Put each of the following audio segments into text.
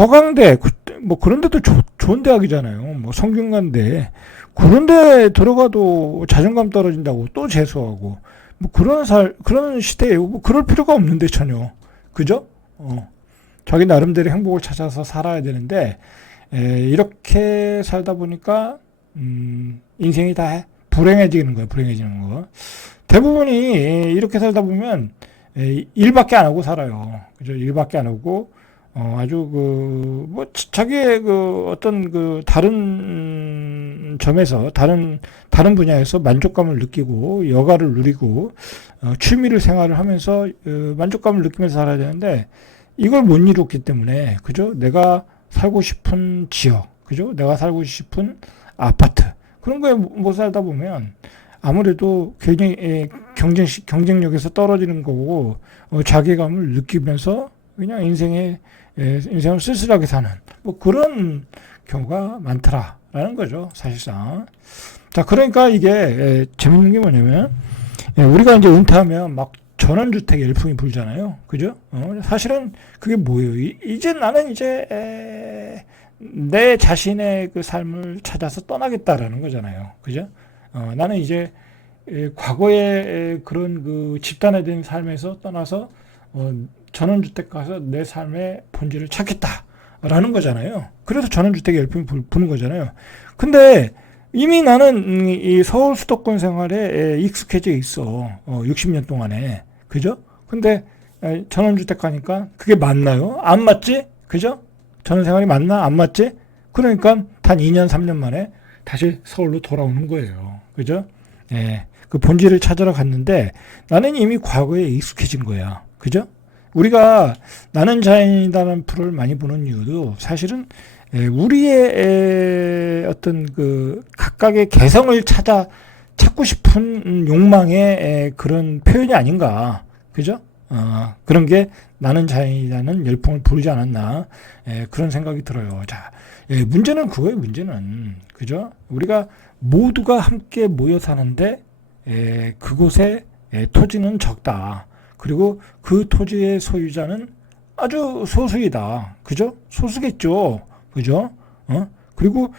서강대, 뭐 그런 데도 좋은 대학이잖아요. 뭐 성균관대. 그런 데 들어가도 자존감 떨어진다고 또 재수하고. 뭐 그런 시대에 뭐 그럴 필요가 없는데 전혀. 그죠? 자기 나름대로 행복을 찾아서 살아야 되는데, 이렇게 살다 보니까, 인생이 다 불행해지는 거예요, 불행해지는 거. 대부분이 이렇게 살다 보면, 일밖에 안 하고 살아요. 그죠? 일밖에 안 하고, 아주 뭐, 자기의 어떤 다른 점에서, 다른 분야에서 만족감을 느끼고, 여가를 누리고, 취미를 생활을 하면서, 만족감을 느끼면서 살아야 되는데, 이걸 못 이뤘기 때문에, 그죠? 내가 살고 싶은 지역, 그죠? 내가 살고 싶은 아파트, 그런 거에 못 살다 보면, 아무래도 굉장히 경쟁력에서 떨어지는 거고, 자괴감을 느끼면서 그냥 인생을 쓸쓸하게 사는, 뭐 그런 경우가 많더라라는 거죠, 사실상. 자, 그러니까 이게 재밌는 게 뭐냐면, 우리가 이제 은퇴하면 막 전원주택 열풍이 불잖아요. 그죠? 사실은 그게 뭐예요? 이제 나는 내 자신의 그 삶을 찾아서 떠나겠다라는 거잖아요. 그죠? 나는 이제 과거의 그런 그 집단화된 삶에서 떠나서 전원주택 가서 내 삶의 본질을 찾겠다라는 거잖아요. 그래서 전원주택 열풍이 부는 거잖아요. 근데 이미 나는 이 서울 수도권 생활에 익숙해져 있어. 60년 동안에. 그죠? 근데 전원주택 가니까 그게 맞나요? 안 맞지? 그죠? 전원생활이 맞나? 안 맞지? 그러니까 단 2년, 3년 만에 다시 서울로 돌아오는 거예요. 그죠? 예. 그 본질을 찾으러 갔는데 나는 이미 과거에 익숙해진 거야. 그죠? 우리가 나는 자연이다라는 프로를 많이 보는 이유도 사실은 우리의 어떤 그 각각의 개성을 찾고 싶은 욕망의 그런 표현이 아닌가. 그죠? 그런 게 나는 자연이라는 열풍을 부르지 않았나. 그런 생각이 들어요. 자, 문제는 그거예요, 문제는. 그죠? 우리가 모두가 함께 모여 사는데, 그곳에 토지는 적다. 그리고 그 토지의 소유자는 아주 소수이다. 그죠? 소수겠죠. 그죠? 그리고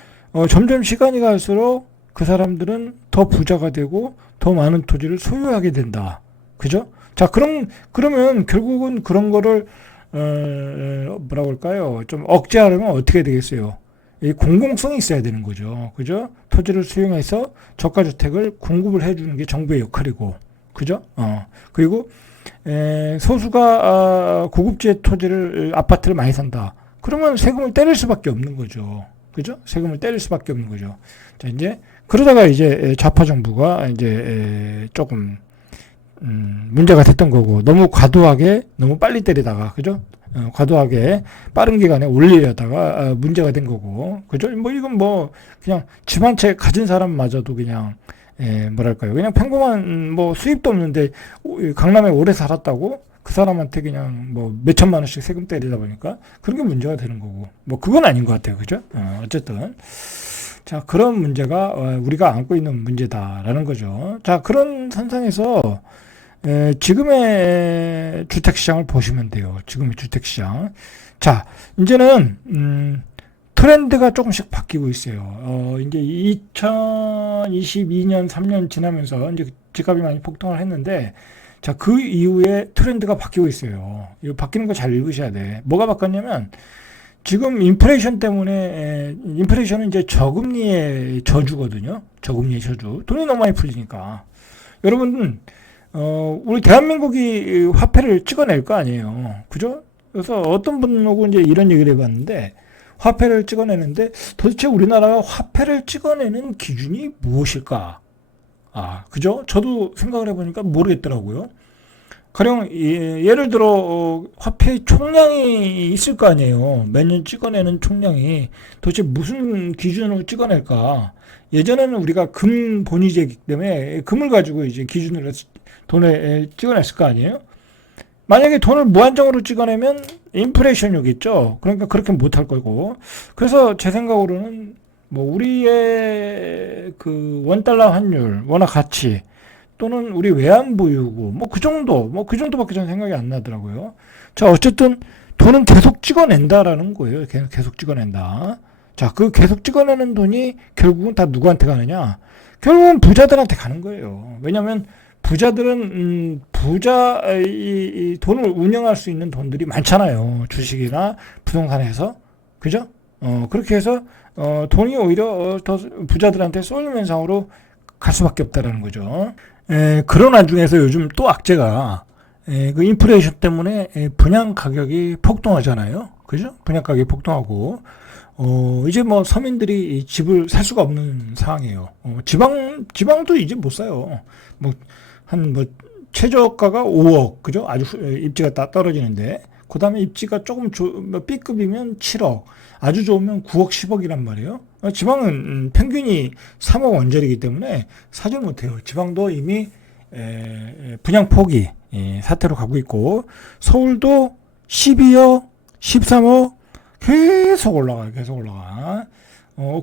점점 시간이 갈수록 그 사람들은 더 부자가 되고 더 많은 토지를 소유하게 된다. 그죠? 자, 그러면 결국은 그런 거를 뭐라고 할까요? 좀 억제하려면 어떻게 되겠어요? 이 공공성이 있어야 되는 거죠. 그죠? 토지를 수용해서 저가주택을 공급을 해주는 게 정부의 역할이고, 그죠? 그리고 소수가 고급지의 아파트를 많이 산다. 그러면 세금을 때릴 수밖에 없는 거죠. 그죠? 세금을 때릴 수밖에 없는 거죠. 자, 이제 그러다가 이제 좌파 정부가 이제 조금 문제가 됐던 거고, 너무 과도하게 너무 빨리 때리다가, 그죠? 과도하게 빠른 기간에 올리려다가 문제가 된 거고, 그죠? 뭐 이건 뭐 그냥 집 한 채 가진 사람마저도 그냥 뭐랄까요? 그냥 평범한 뭐 수입도 없는데 강남에 오래 살았다고 그 사람한테 그냥 뭐 몇천만 원씩 세금 때리다 보니까 그런 게 문제가 되는 거고, 뭐 그건 아닌 것 같아요, 그죠? 어쨌든 자, 그런 문제가 우리가 안고 있는 문제다라는 거죠. 자, 그런 선상에서 지금의 주택시장을 보시면 돼요. 지금의 주택시장. 자, 이제는 트렌드가 조금씩 바뀌고 있어요. 이제 2022년, 3년 지나면서 이제 집값이 많이 폭등을 했는데, 자, 그 이후에 트렌드가 바뀌고 있어요. 이거 바뀌는 거 잘 읽으셔야 돼. 뭐가 바뀌었냐면, 지금 인플레이션 때문에, 인플레이션은 이제 저금리의 저주거든요. 저금리의 저주. 돈이 너무 많이 풀리니까. 여러분, 우리 대한민국이 화폐를 찍어낼 거 아니에요. 그죠? 그래서 어떤 분하고 이제 이런 얘기를 해봤는데, 화폐를 찍어내는데 도대체 우리나라가 화폐를 찍어내는 기준이 무엇일까? 그죠? 저도 생각을 해보니까 모르겠더라고요. 가령 예를 들어 화폐의 총량이 있을 거 아니에요. 매년 찍어내는 총량이 도대체 무슨 기준으로 찍어낼까? 예전에는 우리가 금 본위제이기 때문에 금을 가지고 이제 기준으로 해서 돈을 찍어냈을 거 아니에요. 만약에 돈을 무한정으로 찍어내면 인플레이션이겠죠. 그러니까 그렇게 못할 거고. 그래서 제 생각으로는 뭐 우리의 그 원달러 환율, 원화 가치 또는 우리 외환 보유고 뭐 그 정도밖에 저는 생각이 안 나더라고요. 자, 어쨌든 돈은 계속 찍어낸다라는 거예요. 계속 찍어낸다. 자, 그 계속 찍어내는 돈이 결국은 다 누구한테 가느냐? 결국은 부자들한테 가는 거예요. 왜냐하면 부자들은 이 돈을 운영할 수 있는 돈들이 많잖아요. 주식이나 부동산에서. 그죠? 그렇게 해서 돈이 오히려 더 부자들한테 쏠리는 상으로 갈 수밖에 없다라는 거죠. 그런 와중에서 요즘 또 악재가 그 인플레이션 때문에 분양 가격이 폭등하잖아요. 그죠? 분양 가격이 폭등하고 이제 뭐 서민들이 집을 살 수가 없는 상황이에요. 지방도 이제 못 사요. 뭐 최저가가 5억, 그죠? 아주 입지가 떨어지는데, 그 다음에 입지가 조금 B급이면 7억, 아주 좋으면 9억, 10억이란 말이에요. 지방은 평균이 3억 원짜리이기 때문에 사지 못해요. 지방도 이미 분양 포기 사태로 가고 있고, 서울도 12억, 13억 계속 올라가요. 계속 올라가.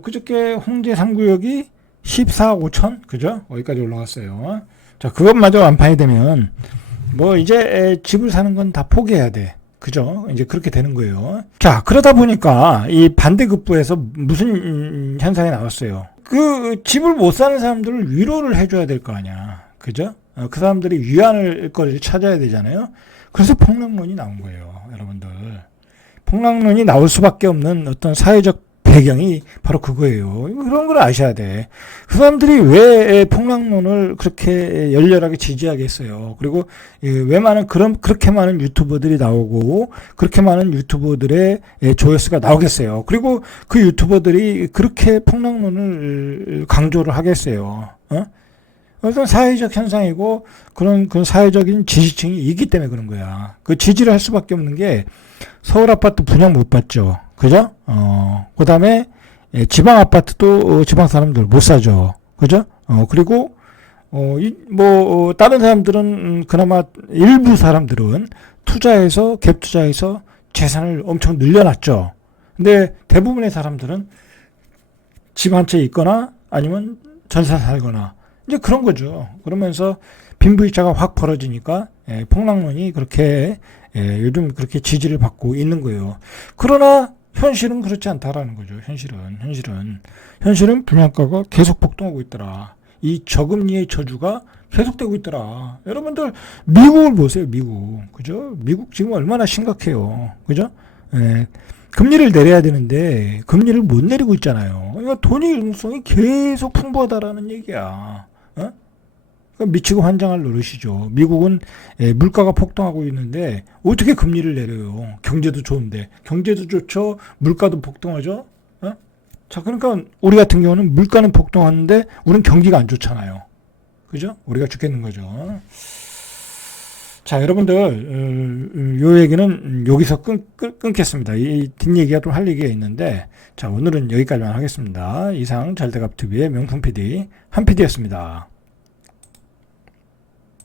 그저께 홍대 3구역이 14억 5천, 그죠? 거기까지 올라갔어요. 자, 그것마저 완판이 되면 뭐 이제 집을 사는 건 다 포기해야 돼. 그죠? 이제 그렇게 되는 거예요. 자, 그러다 보니까 이 반대급부에서 무슨 현상이 나왔어요. 그 집을 못 사는 사람들을 위로를 해줘야 될 거 아니야. 그죠? 그 사람들이 위안을 거리를 찾아야 되잖아요. 그래서 폭락론이 나온 거예요. 여러분들. 폭락론이 나올 수밖에 없는 어떤 사회적 배경이 바로 그거예요. 그런 걸 아셔야 돼. 그 사람들이 왜 폭락론을 그렇게 열렬하게 지지하겠어요. 그리고 왜 그렇게 많은 유튜버들이 나오고 그렇게 많은 유튜버들의 조회수가 나오겠어요. 그리고 그 유튜버들이 그렇게 폭락론을 강조를 하겠어요. 어떤 사회적 현상이고 그런 사회적인 지지층이 있기 때문에 그런 거야. 그 지지를 할 수밖에 없는 게 서울 아파트 분양 못 받죠. 그죠? 그 다음에, 지방 아파트도, 지방 사람들 못 사죠. 그죠? 그리고, 다른 사람들은, 그나마 일부 사람들은 갭 투자해서 재산을 엄청 늘려놨죠. 근데 대부분의 사람들은 집 한 채 있거나 아니면 전세 살거나, 이제 그런 거죠. 그러면서 빈부격차가 확 벌어지니까, 폭락론이 그렇게, 요즘 그렇게 지지를 받고 있는 거예요. 그러나, 현실은 그렇지 않다라는 거죠. 현실은 분양가가 계속 폭등하고 있더라. 이 저금리의 저주가 계속되고 있더라. 여러분들 미국을 보세요. 미국. 그죠? 미국 지금 얼마나 심각해요. 그죠? 금리를 내려야 되는데 금리를 못 내리고 있잖아요. 그러니까 돈의 융성이 계속 풍부하다라는 얘기야. 미치고 환장할 노릇이죠. 미국은 물가가 폭등하고 있는데 어떻게 금리를 내려요? 경제도 좋은데. 경제도 좋죠. 물가도 폭등하죠. 자, 그러니까 우리 같은 경우는 물가는 폭등하는데 우리는 경기가 안 좋잖아요. 그죠? 우리가 죽겠는 거죠. 자, 여러분들 요 얘기는 여기서 끊겠습니다. 이 뒷얘기가 좀 할 얘기가 있는데, 자, 오늘은 여기까지만 하겠습니다. 이상 잘돼갑TV의 명품 PD 한 PD였습니다.